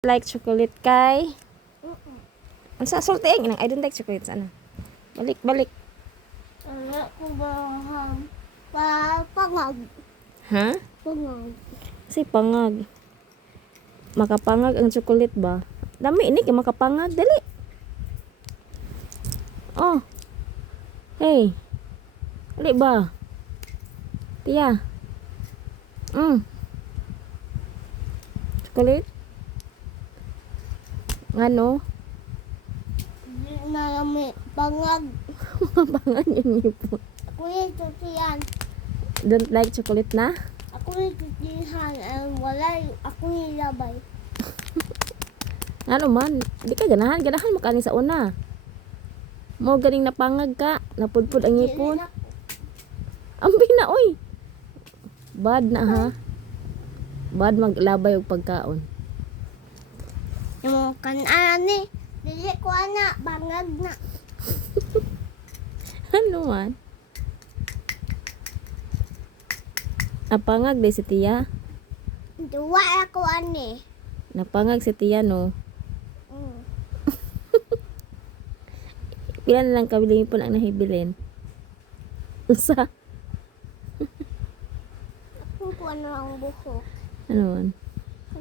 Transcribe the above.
Like chocolate kay? Ang sa sulting inang I don't like chocolate sana. Balik. Wala ko ba pangag. Ha? Pangag. Kasi pangag. Makapangag ang chocolate ba? Dami ini kay makapangag dali. Oh. Hey. Dali ba? Tiya. Chocolate? Ano? Di na kami pangag. Mapangag yun po. Ako yung tutihan. Don't like chocolate na? Ako yung tutihan. Ako yung labay. Ano man? Di ka ganahan. Ganahan mo kani sa una. Mo ganing napangag ka. Napudpud ang ngipon. Ambi na oy. Bad na ha. Bad maglabay og pagkaon. Yung mga kanani. Dili ko na. Bangag na. Ano man? Napangag day si Tia. Duwa ako ani. Napangag si Tia no. Mm. Pila na lang kabiling po ang nahibilin. Usa. Kung ano ang buhok. Ano man?